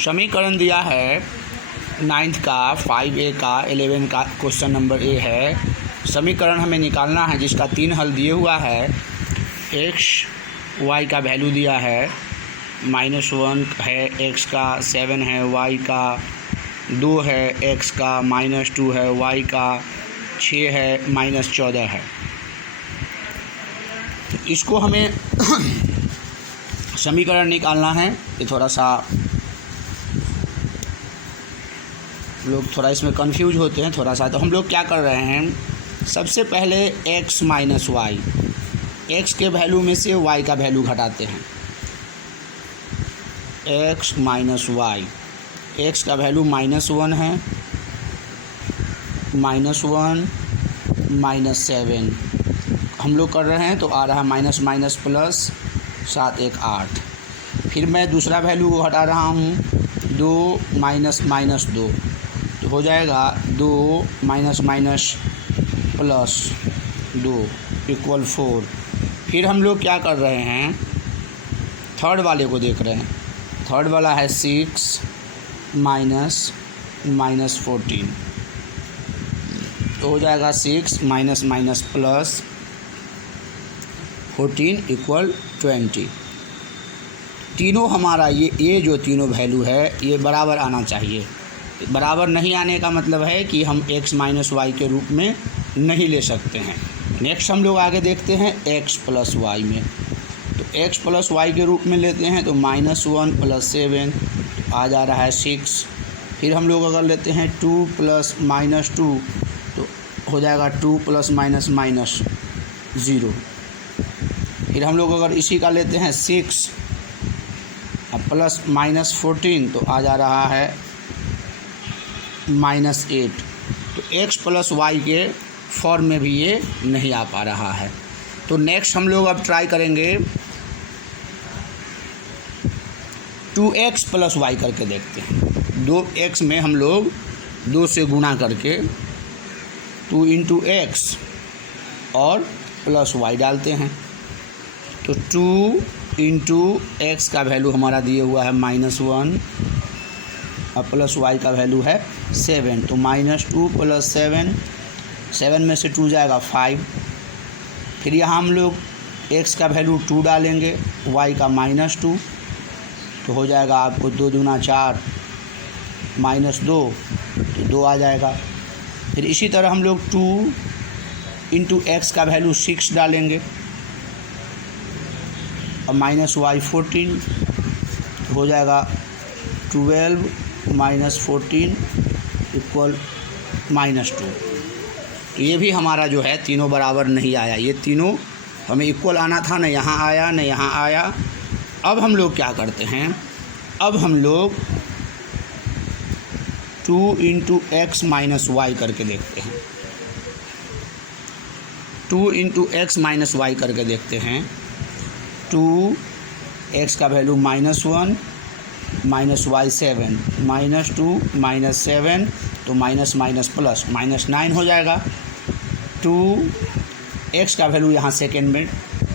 समीकरण दिया है 9th का 5A का 11 का क्वेश्चन नंबर ए है। समीकरण हमें निकालना है जिसका 3 हल दिए हुआ है। x y का वैल्यू दिया है -1 है, x का 7 है, y का 2 है, x का -2 है, y का 6 है, -14 है। इसको हमें समीकरण निकालना है। ये थोड़ा सा लोग थोड़ा इसमें कंफ्यूज होते हैं थोड़ा सा। तो हम लोग क्या कर रहे हैं, सबसे पहले x माइनस वाई, x के वैल्यू में से y का वैल्यू घटाते हैं। x माइनस वाई, x का वैल्यू -1 है, -1 -7 हम लोग कर रहे हैं तो आ रहा है माइनस माइनस प्लस 7 1 8। फिर मैं दूसरा वैल्यू को हटा रहा हूँ, 2 माइनस माइनस 2 तो हो जाएगा 2 माइनस माइनस प्लस 2 इक्वल 4। फिर हम लोग क्या कर रहे हैं, थर्ड वाले को देख रहे हैं। थर्ड वाला है 6 माइनस माइनस 14 तो हो जाएगा 6 माइनस माइनस प्लस 14 इक्वल 20। तीनों हमारा ये जो तीनों वैल्यू है ये बराबर आना चाहिए। बराबर नहीं आने का मतलब है कि हम x माइनस वाई के रूप में नहीं ले सकते हैं। नेक्स्ट हम लोग आगे देखते हैं x प्लस वाई में। तो x प्लस वाई के रूप में लेते हैं तो -1 प्लस 7 आ जा रहा है 6। फिर हम लोग अगर लेते हैं 2 प्लस -2 तो हो जाएगा 2 प्लस माइनस माइनस 0। फिर हम लोग अगर इसी का लेते हैं 6 प्लस -14 तो आ जा रहा है -8। तो x प्लस वाई के फॉर्म में भी ये नहीं आ पा रहा है। तो नेक्स्ट हम लोग अब ट्राई करेंगे 2x प्लस वाई करके देखते हैं। 2x में हम लोग 2 से गुणा करके 2 इंटू एक्स और प्लस वाई डालते हैं। तो 2 इंटू एक्स का वैल्यू हमारा दिए हुआ है -1 और प्लस वाई का वैल्यू है 7। तो -2 प्लस 7 में से 2 जाएगा 5। फिर यहाँ हम लोग x का वैल्यू 2 डालेंगे, y का -2 तो हो जाएगा आपको 2 दूना 4 -2 तो 2 आ जाएगा। फिर इसी तरह हम लोग 2 इंटू एक्स का वैल्यू 6 डालेंगे और -y 14 हो जाएगा 12 -14 इक्वल -2। तो ये भी हमारा जो है तीनों बराबर नहीं आया। ये तीनों हमें इक्वल आना था, न यहाँ आया न यहाँ आया। अब हम लोग क्या करते हैं, अब हम लोग 2 इंटू एक्स माइनस वाई करके देखते हैं। 2 इंटू एक्स माइनस वाई करके देखते हैं। 2 एक्स का वैल्यू -1 माइनस वाई 7 -2 -7 तो माइनस माइनस प्लस -9 हो जाएगा। 2 एक्स का वैल्यू यहाँ सेकेंड में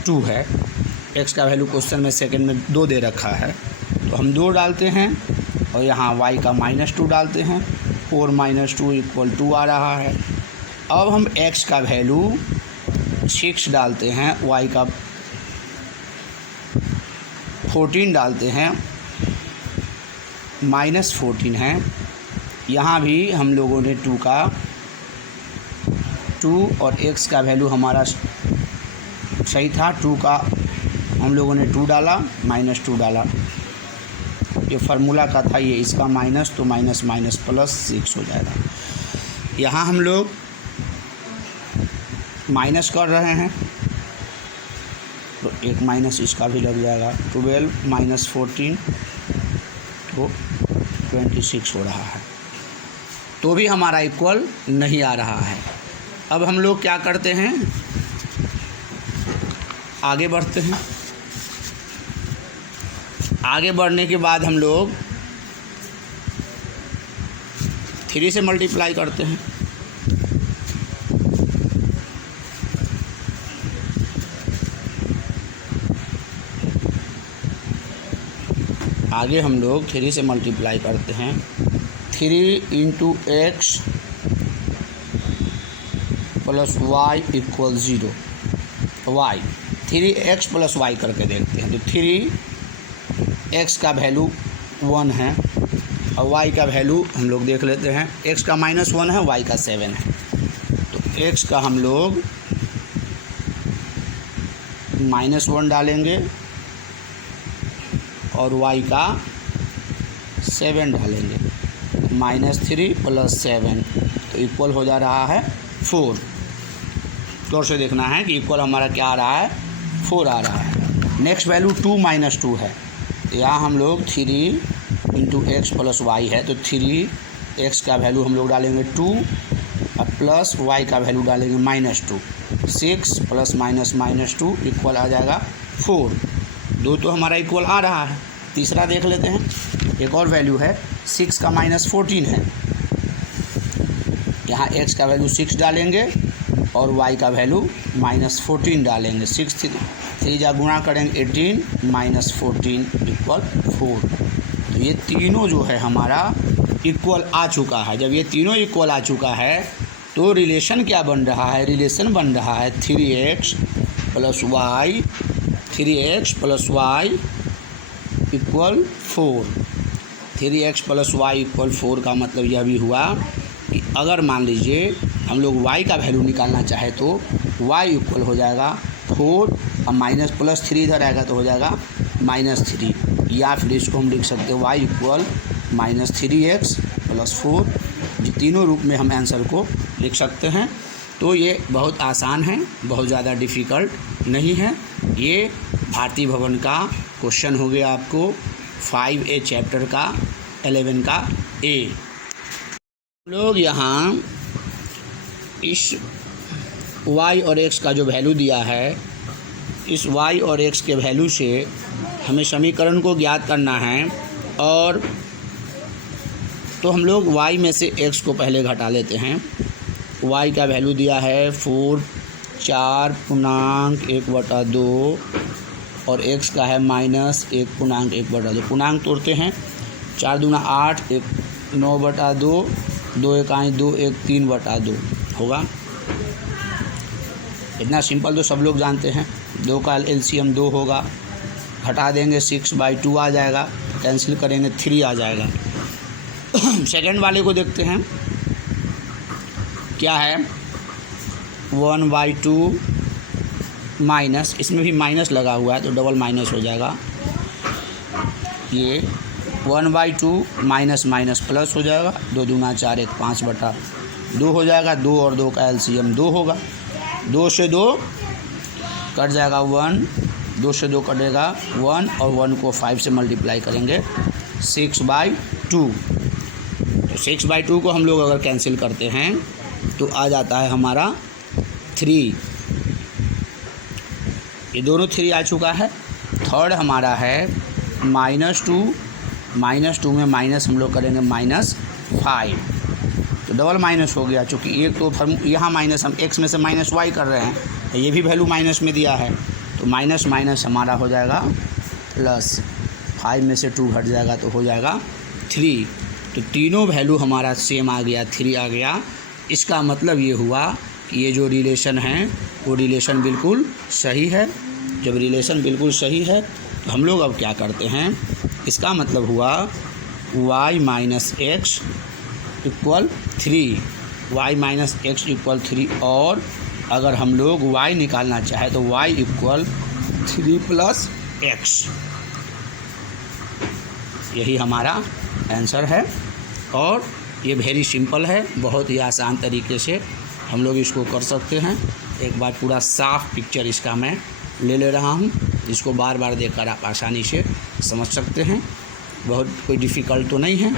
2 है, एक्स का वैल्यू क्वेश्चन में सेकेंड में 2 दे रखा है तो हम 2 डालते हैं और यहाँ y का -2 डालते हैं। 4 -2 इक्वल 2 आ रहा है। अब हम x का वैल्यू 6 डालते हैं, y का 14 डालते हैं, -14 है। यहाँ भी हम लोगों ने 2 और x का वैल्यू हमारा सही था। 2 का हम लोगों ने 2 डाला, -2 डाला। ये फार्मूला का था, ये इसका माइनस तो माइनस माइनस प्लस 6 हो जाएगा। यहाँ हम लोग माइनस कर रहे हैं तो एक माइनस इसका भी लग जाएगा। 12 -14 तो 26 हो रहा है, तो भी हमारा इक्वल नहीं आ रहा है। अब हम लोग क्या करते हैं, आगे बढ़ते हैं। आगे बढ़ने के बाद हम लोग 3 से मल्टीप्लाई करते हैं। आगे हम लोग 3 से मल्टीप्लाई करते हैं। 3 into x plus y equal 0। Y 3x plus y करके देखते हैं। तो 3x का वैल्यू 1 है और y का वैल्यू हम लोग देख लेते हैं। x का -1 है, y का 7 है। तो x का हम लोग -1 डालेंगे और y का 7 डालेंगे। -3 + 7 तो इक्वल हो जा रहा है 4। गौर से देखना है कि इक्वल हमारा क्या आ रहा है, 4 आ रहा है। नेक्स्ट वैल्यू 2 - 2 है। यहाँ हम लोग 3 इंटू एक्स प्लस वाई है, तो 3x का वैल्यू हम लोग डालेंगे 2 और प्लस y का वैल्यू डालेंगे -2। 6 + -2 इक्वल आ जाएगा 4। 2 तो हमारा इक्वल आ रहा है। तीसरा देख लेते हैं। एक और वैल्यू है 6 का -14 है। यहाँ x का वैल्यू 6 डालेंगे और y का वैल्यू -14 डालेंगे। 6 3 जा गुणा करेंगे 18 -14 इक्वल 4। तो ये तीनों जो है हमारा इक्वल आ चुका है। जब ये तीनों इक्वल आ चुका है तो रिलेशन क्या बन रहा है, रिलेशन बन रहा है 3x + y, 3x + y equal 4। 3x + y equal 4 का मतलब यह भी हुआ कि अगर मान लीजिए हम लोग y का वैल्यू निकालना चाहे तो y इक्वल हो जाएगा 4 और -+3 इधर आएगा तो हो जाएगा -3, या फिर इसको हम लिख सकते हैं y इक्वल -3x + 4। ये तीनों रूप में हम आंसर को लिख सकते हैं। तो ये बहुत आसान है, बहुत ज़्यादा डिफ़िकल्ट नहीं है। ये भारतीय भवन का क्वेश्चन हो गया आपको 5A चैप्टर का 11 का A। लोग यहाँ इस y और x का जो वैल्यू दिया है, इस y और x के वैल्यू से हमें समीकरण को ज्ञात करना है। और तो हम लोग y में से x को पहले घटा लेते हैं। y का वैल्यू दिया है 4 4.1/2 और x का है -1.1/2। पूर्णांक तोड़ते हैं। 4 दूना 8, 1 9/2, 2 1 2, 1 3/2 होगा। इतना सिंपल तो सब लोग जानते हैं। 2 का LCM 2 होगा, घटा देंगे 6/2 आ जाएगा, कैंसिल करेंगे 3 आ जाएगा। सेकंड वाले को देखते हैं क्या है। 1/2 माइनस, इसमें भी माइनस लगा हुआ है तो डबल माइनस हो जाएगा। ये 1/2 माइनस माइनस प्लस हो जाएगा। 2 दूना 4, 1 5/2 हो जाएगा। 2 और 2 का LCM 2 होगा। 2 से 2 कट जाएगा 1, 2 से 2 कटेगा 1 और 1 को 5 से मल्टीप्लाई करेंगे 6/2। तो 6/2 को हम लोग अगर कैंसिल करते हैं तो आ जाता है हमारा 3। ये दोनों 3 आ चुका है। थर्ड हमारा है -2 में माइनस हम लोग करेंगे -5, तो डबल माइनस हो गया। चूँकि एक तो यहाँ माइनस हम x में से -y कर रहे हैं, ये भी वैल्यू माइनस में दिया है तो माइनस माइनस हमारा हो जाएगा प्लस। 5 में से 2 घट जाएगा तो हो जाएगा 3। तो तीनों वैल्यू हमारा सेम आ गया, 3 आ गया। इसका मतलब ये हुआ कि ये जो रिलेशन है वो रिलेशन बिल्कुल सही है। जब रिलेशन बिल्कुल सही है तो हम लोग अब क्या करते हैं, इसका मतलब हुआ y - x equal 3, y - x equal 3। और अगर हम लोग y निकालना चाहे तो y इक्वल 3 + x। यही हमारा आंसर है और ये वेरी सिंपल है, बहुत ही आसान तरीके से हम लोग इसको कर सकते हैं। एक बार पूरा साफ पिक्चर इसका मैं ले रहा हूँ, इसको बार बार देखकर आप आसानी से समझ सकते हैं। बहुत कोई डिफ़िकल्ट तो नहीं है।